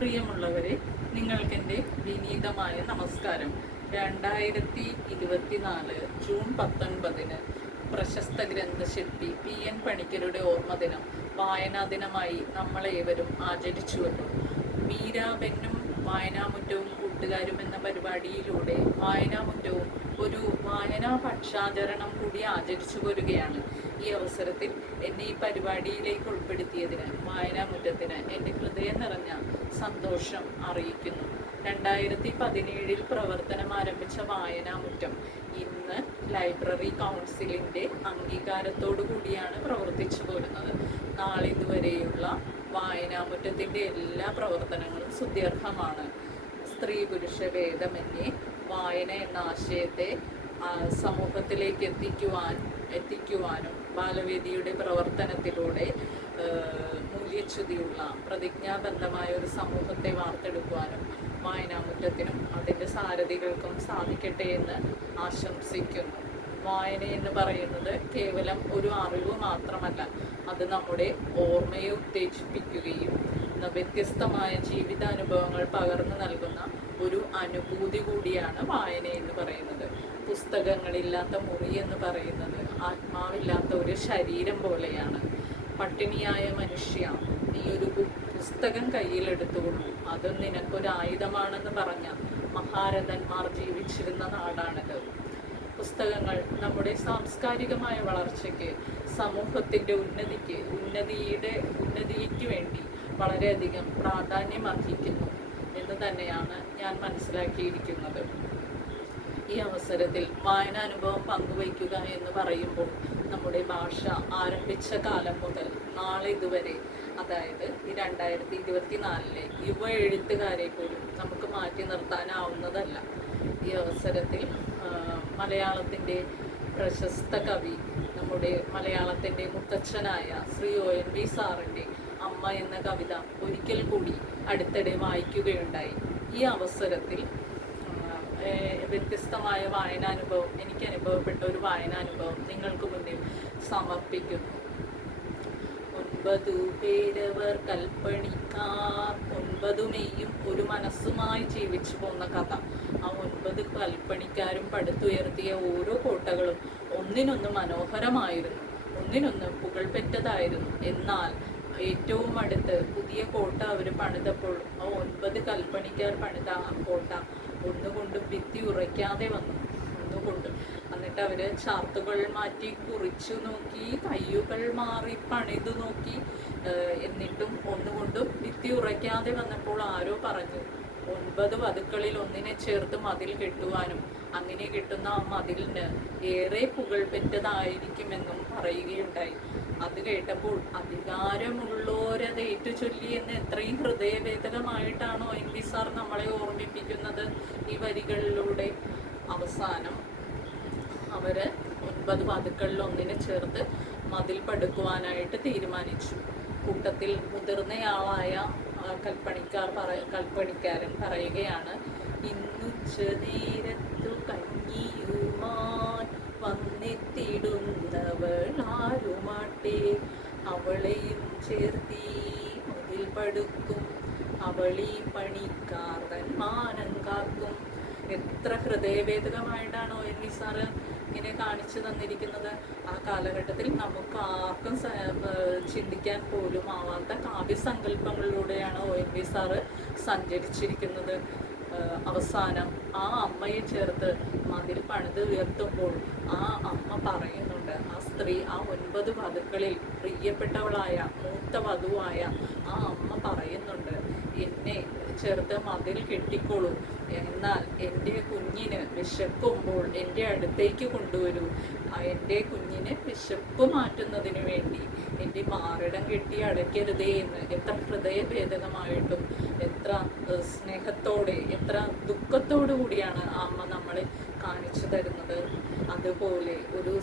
പ്രിയമുള്ളവരെ, നിങ്ങൾക്കെൻ്റെ വിനീതമായ നമസ്കാരം. 2024 ജൂൺ 19 പ്രശസ്ത ഗ്രന്ഥശില്പി PN പണിക്കരുടെ ഓർമ്മദിനം, വായനാ ദിനമായി നമ്മളേവരും ആചരിച്ചുവല്ലോ. മീരാബെന്നും വായനാമുറ്റവും കൂട്ടുകാരും എന്ന പരിപാടിയിലൂടെ വായനാമുറ്റവും ഒരു വായനാ പക്ഷാചരണം കൂടി ആചരിച്ചു പോരുകയാണ്. ഈ അവസരത്തിൽ എന്നെ ഈ പരിപാടിയിലേക്ക് ഉൾപ്പെടുത്തിയതിന് വായനാമുറ്റത്തിന് എൻ്റെ ഹൃദയം നിറഞ്ഞ സന്തോഷം അറിയിക്കുന്നു. 2017 പ്രവർത്തനം ആരംഭിച്ച വായനാമുറ്റം ഇന്ന് ലൈബ്രറി കൗൺസിലിൻ്റെ അംഗീകാരത്തോടു കൂടിയാണ് പ്രവർത്തിച്ചു പോരുന്നത്. നാളിതുവരെയുള്ള വായനാമുറ്റത്തിൻ്റെ എല്ലാ പ്രവർത്തനങ്ങളും സ്തുത്യർഹമാണ്. സ്ത്രീ പുരുഷ ഭേദമന്യേ വായന എന്ന ആശയത്തെ സമൂഹത്തിലേക്ക് എത്തിക്കുവാനും ബാലവേദിയുടെ പ്രവർത്തനത്തിലൂടെ മൂല്യച്യുതിയുള്ള പ്രതിജ്ഞാബദ്ധമായ ഒരു സമൂഹത്തെ വാർത്തെടുക്കുവാനും വായനാമുറ്റത്തിനും അതിൻ്റെ സാരഥികൾക്കും സാധിക്കട്ടെ എന്ന് ആശംസിക്കുന്നു. വായന എന്ന് പറയുന്നത് കേവലം ഒരു അറിവ് മാത്രമല്ല, അത് നമ്മുടെ ഓർമ്മയെ ഉത്തേജിപ്പിക്കുകയും വ്യത്യസ്തമായ ജീവിതാനുഭവങ്ങൾ പകർന്നു നൽകുന്ന ഒരു അനുഭൂതി കൂടിയാണ് വായന എന്ന് പറയുന്നത്. പുസ്തകങ്ങളില്ലാത്ത മുറി എന്ന് പറയുന്നത് ആത്മാവില്ലാത്ത ഒരു ശരീരം പോലെയാണ്. പട്ടിണിയായ മനുഷ്യ, നീ ഒരു പുസ്തകം കയ്യിലെടുത്തുകൊള്ളൂ, അതും നിനക്കൊരായുധമാണെന്ന് പറഞ്ഞ മഹാരഥന്മാർ ജീവിച്ചിരുന്ന നാടാണിത്. പുസ്തകങ്ങൾ നമ്മുടെ സാംസ്കാരികമായ വളർച്ചയ്ക്ക്, സമൂഹത്തിൻ്റെ ഉന്നതിക്ക് വേണ്ടി വളരെയധികം പ്രാധാന്യം അർഹിക്കുന്നു എന്ന് തന്നെയാണ് ഞാൻ മനസ്സിലാക്കിയിരിക്കുന്നത്. ഈ അവസരത്തിൽ വായനാനുഭവം പങ്കുവയ്ക്കുക എന്ന് പറയുമ്പോൾ നമ്മുടെ ഭാഷ ആരംഭിച്ച കാലം മുതൽ നാളെ ഇതുവരെ, അതായത് ഈ 2024 യുവ എഴുത്തുകാരെ പോലും നമുക്ക് മാറ്റി നിർത്താനാവുന്നതല്ല. ഈ അവസരത്തിൽ മലയാളത്തിൻ്റെ പ്രശസ്ത കവി, നമ്മുടെ മലയാളത്തിൻ്റെ മുത്തച്ഛനായ ശ്രീ ONV സാറിൻ്റെ അമ്മ എന്ന കവിത ഒരിക്കൽ കൂടി അടുത്തിടെ വായിക്കുകയുണ്ടായി. ഈ അവസരത്തിൽ വ്യത്യസ്തമായ വായനാനുഭവം, എനിക്ക് അനുഭവപ്പെട്ട ഒരു വായനാനുഭവം നിങ്ങൾക്ക് മുന്നിൽ സമർപ്പിക്കുന്നു. 9 പേരവർ കൽപ്പണിക്കാർ, 9 മെയ്യും ഒരു മനസ്സുമായി ജീവിച്ചു പോന്ന കഥ. ആ 9 കൽപ്പണിക്കാരും പടുത്തുയർത്തിയ ഓരോ കോട്ടകളും ഒന്നിനൊന്ന് മനോഹരമായിരുന്നു, ഒന്നിനൊന്ന് പുകൾപെറ്റതായിരുന്നു. എന്നാൽ ഏറ്റവും അടുത്ത് പുതിയ കോട്ട അവർ പണിതപ്പോൾ ആ 9 കൽപ്പണിക്കാർ പണിത ആ കോട്ട ഒന്നുകൊണ്ടും ഭിത്തി ഉറയ്ക്കാതെ വന്നു, ഒന്നുകൊണ്ടും. എന്നിട്ട് അവർ ചാർത്തുകൾ മാറ്റി കുറിച്ചു നോക്കി, കയ്യുകൾ മാറി പണിതു നോക്കി, എന്നിട്ടും ഒന്നുകൊണ്ടും ഭിത്തി ഉറയ്ക്കാതെ വന്നപ്പോൾ ആരോ പറഞ്ഞു, 9 വധുക്കളിൽ ഒന്നിനെ ചേർത്ത് മതിൽ കെട്ടുവാനും അങ്ങനെ കെട്ടുന്ന ആ മതിലിന് ഏറെ പുകൾപെറ്റതായിരിക്കുമെന്നും പറയുകയുണ്ടായി. അത് കേട്ടപ്പോൾ അധികാരമുള്ളോരത് ഏറ്റുചൊല്ലി എന്ന് എത്രയും ഹൃദയവേദനമായിട്ടാണ് ONV സാർ നമ്മളെ ഓർമ്മിപ്പിക്കുന്നത് ഈ വരികളിലൂടെ. അവസാനം അവര് 9 വധുക്കളിൽ ഒന്നിനെ ചേർത്ത് മതിൽ പടുക്കുവാനായിട്ട് തീരുമാനിച്ചു. കൂട്ടത്തിൽ മുതിർന്നയാളായ കൽപ്പണിക്കാരൻ പറയുകയാണ്, ഇന്നുച്ച നേരത്തു കഞ്ഞിയുമായി വന്നെത്തിടുന്നവൾ ആരുമാട്ടെ, അവളെയും ചേർത്തി മുതിൽ പടുക്കും, അവളീ പണിക്കാരൻ മാനം കാക്കും. എത്ര ഹൃദയഭേദകമായിട്ടാണ് ONV സാറ് ഇങ്ങനെ കാണിച്ചു തന്നിരിക്കുന്നത്. ആ കാലഘട്ടത്തിൽ നമുക്ക് ആർക്കും ചിന്തിക്കാൻ പോലും ആവാത്ത കാവ്യസങ്കല്പങ്ങളിലൂടെയാണ് ONV സാറ് സഞ്ചരിച്ചിരിക്കുന്നത്. അവസാനം ആ അമ്മയെ ചേർത്ത് മതിൽ പണിത് ഉയർത്തുമ്പോൾ ആ അമ്മ പറയുന്നുണ്ട്, ആ സ്ത്രീ, ആ 9 വധുക്കളിൽ പ്രിയപ്പെട്ടവളായ മൂത്ത വധുവായ ആ അമ്മ പറയുന്നുണ്ട്, എന്നെ ചേർത്ത് മതിൽ കെട്ടിക്കോളൂ, എന്നാൽ എൻ്റെ കുഞ്ഞിന് വിശക്കുമ്പോൾ എൻ്റെ അടുത്തേക്ക് കൊണ്ടുവരൂ, എൻ്റെ കുഞ്ഞിന് വിശപ്പ് മാറ്റുന്നതിന് വേണ്ടി എൻ്റെ മാറിടം കെട്ടി അടയ്ക്കരുതേ എന്ന്. എത്ര ഹൃദയഭേദകമായിട്ടും എത്ര സ്നേഹത്തോടെ, എത്ര ദുഃഖത്തോടു കൂടിയാണ് ആ അമ്മ നമ്മളെ കാണിച്ചു തരുന്നത്. അതുപോലെ ഒരു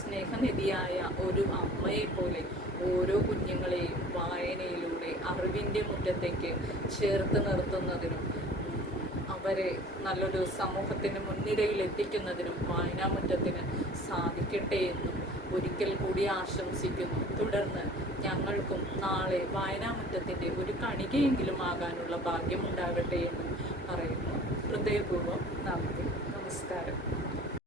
സ്നേഹനിധിയായ ഒരു അമ്മയെ പോലെ ഓരോ കുഞ്ഞുങ്ങളെയും വായനയിലൂടെ അറിവിൻ്റെ മുറ്റത്തേക്ക് ചേർത്ത് നിർത്തുന്നതിനും അവരെ നല്ലൊരു സമൂഹത്തിന് മുൻനിരയിൽ എത്തിക്കുന്നതിനും വായനാമുറ്റത്തിന് സാധിക്കട്ടെ എന്നും ഒരിക്കൽ കൂടി ആശംസിക്കുന്നു. തുടർന്ന് ഞങ്ങൾക്കും നാളെ വായനാമുറ്റത്തിൻ്റെ ഒരു കണികയെങ്കിലും ആകാനുള്ള ഭാഗ്യമുണ്ടാകട്ടെ എന്നും പറയുന്നു. ഹൃദയപൂർവ്വം നന്ദി.